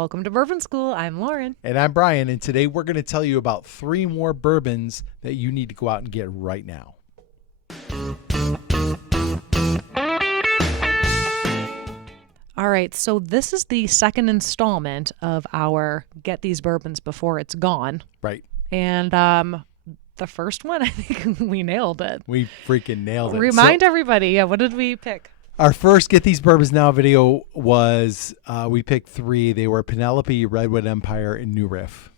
Welcome to Bourbon School. I'm Lauren. And I'm Brian, and today we're going to tell you about 3 more bourbons that you need to go out and get right now. All right, so this is the second installment of our Get These Bourbons Before It's Gone. Right. And the first one, I think we nailed it. We freaking nailed it. Remind everybody, what did we pick? Our first Get These Bourbons Now video was, we picked 3. They were Penelope, Redwood Empire, and New Riff.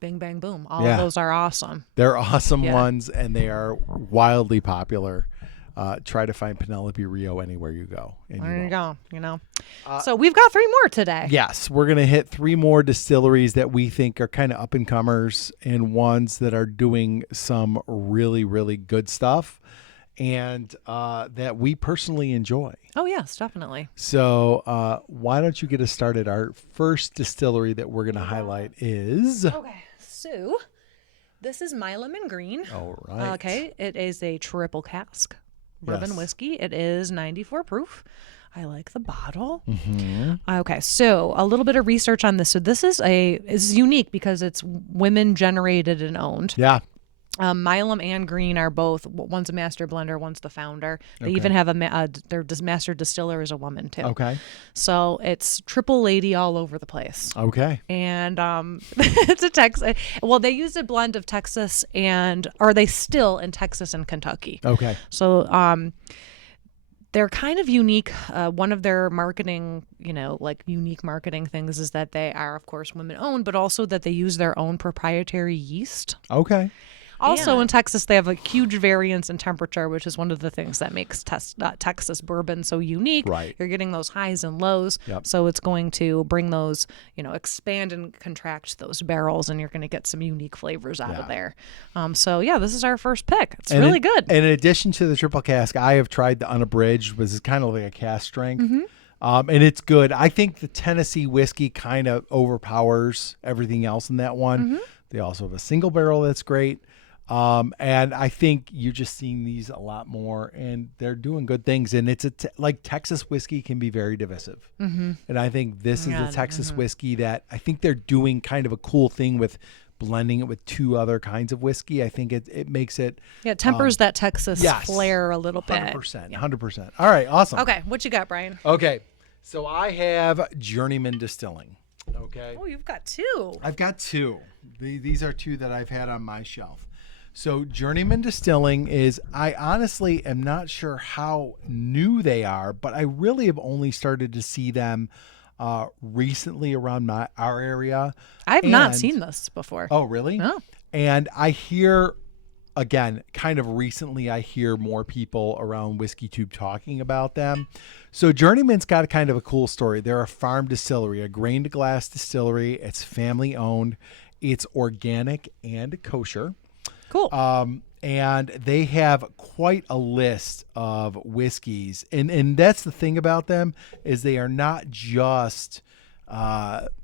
Bing, bang, boom. All of those are awesome. They're awesome ones, and they are wildly popular. Try to find Penelope Rio anywhere you go. And there you go. So we've got 3 more today. Yes, we're going to hit 3 more distilleries that we think are kind of up and comers and ones that are doing some really, really good stuff and that we personally enjoy. Oh, yes, definitely. So why don't you get us started? Our first distillery that we're going to highlight is... Okay, so this is My Lemon Green. All right. Okay, it is a triple cask bourbon whiskey. It is 94 proof. I like the bottle. Mm-hmm. Okay, so a little bit of research on this. So this is unique because it's women generated and owned. Yeah. Milam and Green are both. One's a master blender, one's the founder. They even have their master distiller is a woman too. Okay. So it's triple lady all over the place. Okay. And it's a Texas. Well, they use a blend of Texas or they still in Texas and Kentucky. Okay. So they're kind of unique. One of their marketing, unique marketing things is that they are, of course, women owned, but also that they use their own proprietary yeast. Okay. Also in Texas, they have a huge variance in temperature, which is one of the things that makes Texas bourbon so unique. Right. You're getting those highs and lows. Yep. So it's going to bring those, expand and contract those barrels, and you're going to get some unique flavors out of there. This is our first pick. It's really good. And in addition to the triple cask, I have tried the unabridged, which is kind of like a cask strength. Mm-hmm. And it's good. I think the Tennessee whiskey kind of overpowers everything else in that one. Mm-hmm. They also have a single barrel that's great. And I think you're just seeing these a lot more, and they're doing good things. And it's like Texas whiskey can be very divisive. Mm-hmm. And I think this is the Texas whiskey that I think they're doing kind of a cool thing with blending it with 2 other kinds of whiskey. I think it makes it. Yeah, it tempers that Texas flair a little bit. 100%. 100%. All right. Awesome. Okay. What you got, Brian? Okay. So I have Journeyman Distilling. Okay. Oh, you've got 2. I've got 2. These are 2 that I've had on my shelf. So Journeyman Distilling I honestly am not sure how new they are, but I really have only started to see them recently around our area. I've not seen this before. Oh, really? No. And I hear, again, kind of recently, I hear more people around Whiskey Tube talking about them. So Journeyman's got kind of a cool story. They're a farm distillery, a grain to glass distillery. It's family owned. It's organic and kosher. Cool. And they have quite a list of whiskeys. And that's the thing about them is they are not just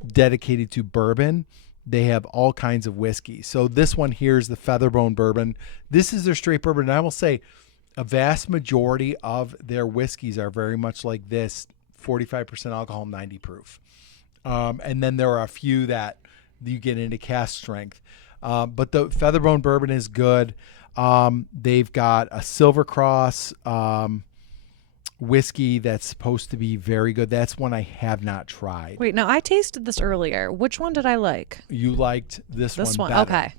dedicated to bourbon. They have all kinds of whiskeys. So this one here is the Featherbone Bourbon. This is their straight bourbon. And I will say a vast majority of their whiskeys are very much like this, 45% alcohol, 90 proof. And then there are a few that you get into cask strength. But the Featherbone Bourbon is good. They've got a Silver Cross whiskey that's supposed to be very good. That's one I have not tried. Wait, now I tasted this earlier. Which one did I like? You liked this one better. Okay.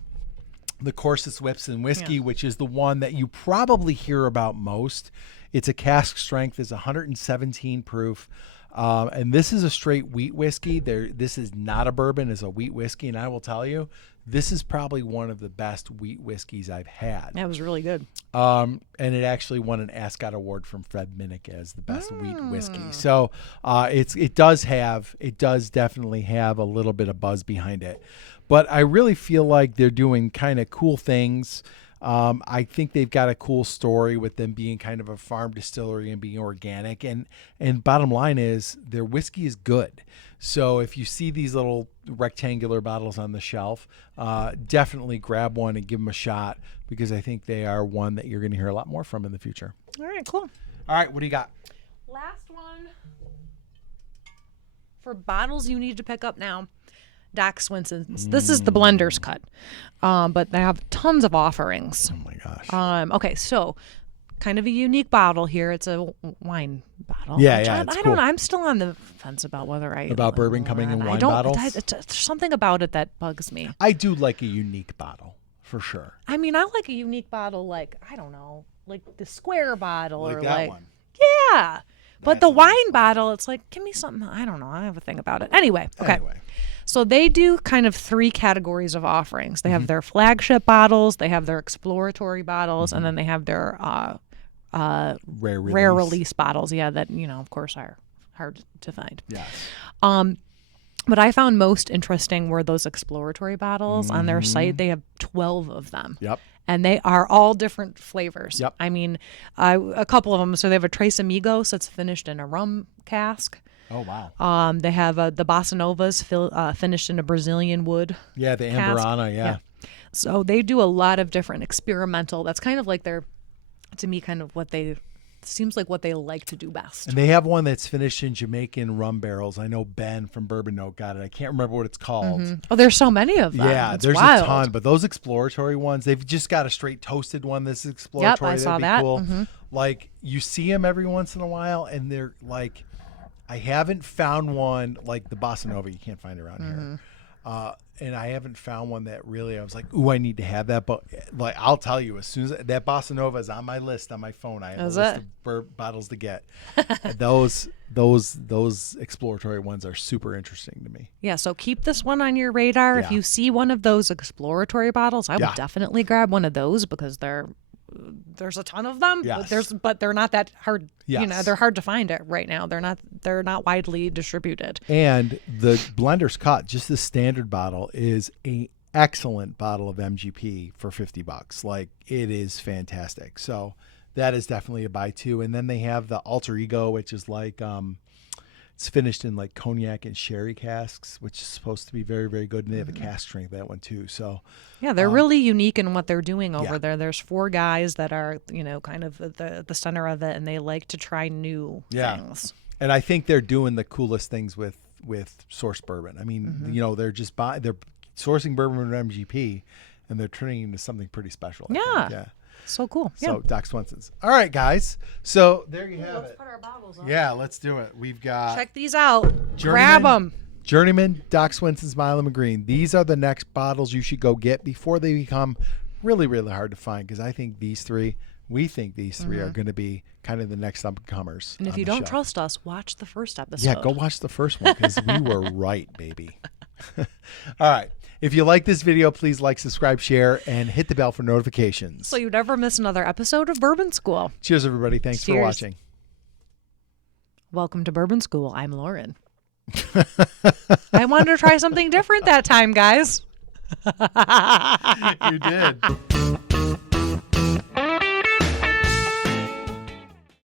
The Corsets, Whips, and Whiskey, which is the one that you probably hear about most. It's a cask strength. It's 117 proof. And this is a straight wheat whiskey. This is not a bourbon. It's a wheat whiskey. And I will tell you, this is probably one of the best wheat whiskeys I've had. That was really good. And it actually won an Ascot Award from Fred Minnick as the best wheat whiskey. So it does definitely have a little bit of buzz behind it. But I really feel like they're doing kind of cool things. I think they've got a cool story with them being kind of a farm distillery and being organic. And bottom line is their whiskey is good. So if you see these little rectangular bottles on the shelf, definitely grab one and give them a shot, because I think they are one that you're going to hear a lot more from in the future. All right, cool. All right, what do you got? Last one. For bottles you need to pick up now, Doc Swinson's. This is the blender's cut, but they have tons of offerings. Oh my gosh. Okay, so kind of a unique bottle here. It's a wine bottle. Yeah, which yeah, I it's don't cool. know. I'm still on the fence about whether I About bourbon coming in I wine don't, bottles? There's something about it that bugs me. I do like a unique bottle for sure. I mean, I like a unique bottle, like I don't know, like the square bottle Like or that like one. yeah. But the wine bottle, it's like, give me something. I don't know. I have a thing about it. Anyway, okay. Anyway. So they do kind of 3 categories of offerings. They have their flagship bottles, they have their exploratory bottles, and then they have their rare release bottles. Yeah, that, of course are hard to find. Yes. But I found most interesting were those exploratory bottles. On their site, they have 12 of them. Yep. And they are all different flavors. Yep. I mean, a couple of them. So they have a Tres Amigos that's finished in a rum cask. Oh, wow. They have the Bossa Novas finished in a Brazilian wood. Yeah, the cask. Amberana, yeah. So they do a lot of different experimental. That's kind of like to me, kind of what they like to do best. And they have one that's finished in Jamaican rum barrels. I know Ben from Bourbon Note got it. I can't remember what it's called. Oh, there's so many of them. Yeah, It's there's wild. a ton. But those exploratory ones, they've just got a straight toasted one that's exploratory. Yep, I saw That'd be that. cool. Like, you see them every once in a while, and they're like, I haven't found one like the Bossa Nova. You can't find it around here. And I haven't found one that really I was like, ooh, I need to have that. But like, I'll tell you, as soon as that Bossa Nova is on my list on my phone, I have a list of bottles to get. And those exploratory ones are super interesting to me. Yeah, so keep this one on your radar. If Yeah. you see one of those exploratory bottles, I would definitely grab one of those because there's a ton of them. Yes. But they're not that hard. Yes. They're hard to find it right now. They're not widely distributed. And the Blender's Cut, just the standard bottle, is a excellent bottle of MGP for $50. Like, it is fantastic. So that is definitely a buy too. And then they have the Alter Ego, which is like it's finished in like cognac and sherry casks, which is supposed to be very, very good. And they have a cask strength, that one too. So yeah, they're really unique in what they're doing over yeah. there. There's 4 guys that are, kind of the center of it, and they like to try new things. And I think they're doing the coolest things with source bourbon. I mean, they're just they're sourcing bourbon from MGP, and they're turning it into something pretty special. I think. Yeah. So cool. So Doc Swenson's. All right, guys. So there you have Let's it. put our bottles on. Yeah, let's do it. We've got Check these out. Grab them. Journeyman, Doc Swenson's, Mile and Green. These are the next bottles you should go get before they become really, really hard to find, because I think these 3 are going to be kind of the next up-and-comers. And if you don't trust us, watch the first episode. Yeah, go watch the first one, because we were right, baby. All right. If you like this video, please like, subscribe, share, and hit the bell for notifications. So you never miss another episode of Bourbon School. Cheers, everybody. Thanks for watching. Welcome to Bourbon School. I'm Lauren. I wanted to try something different that time, guys. You did.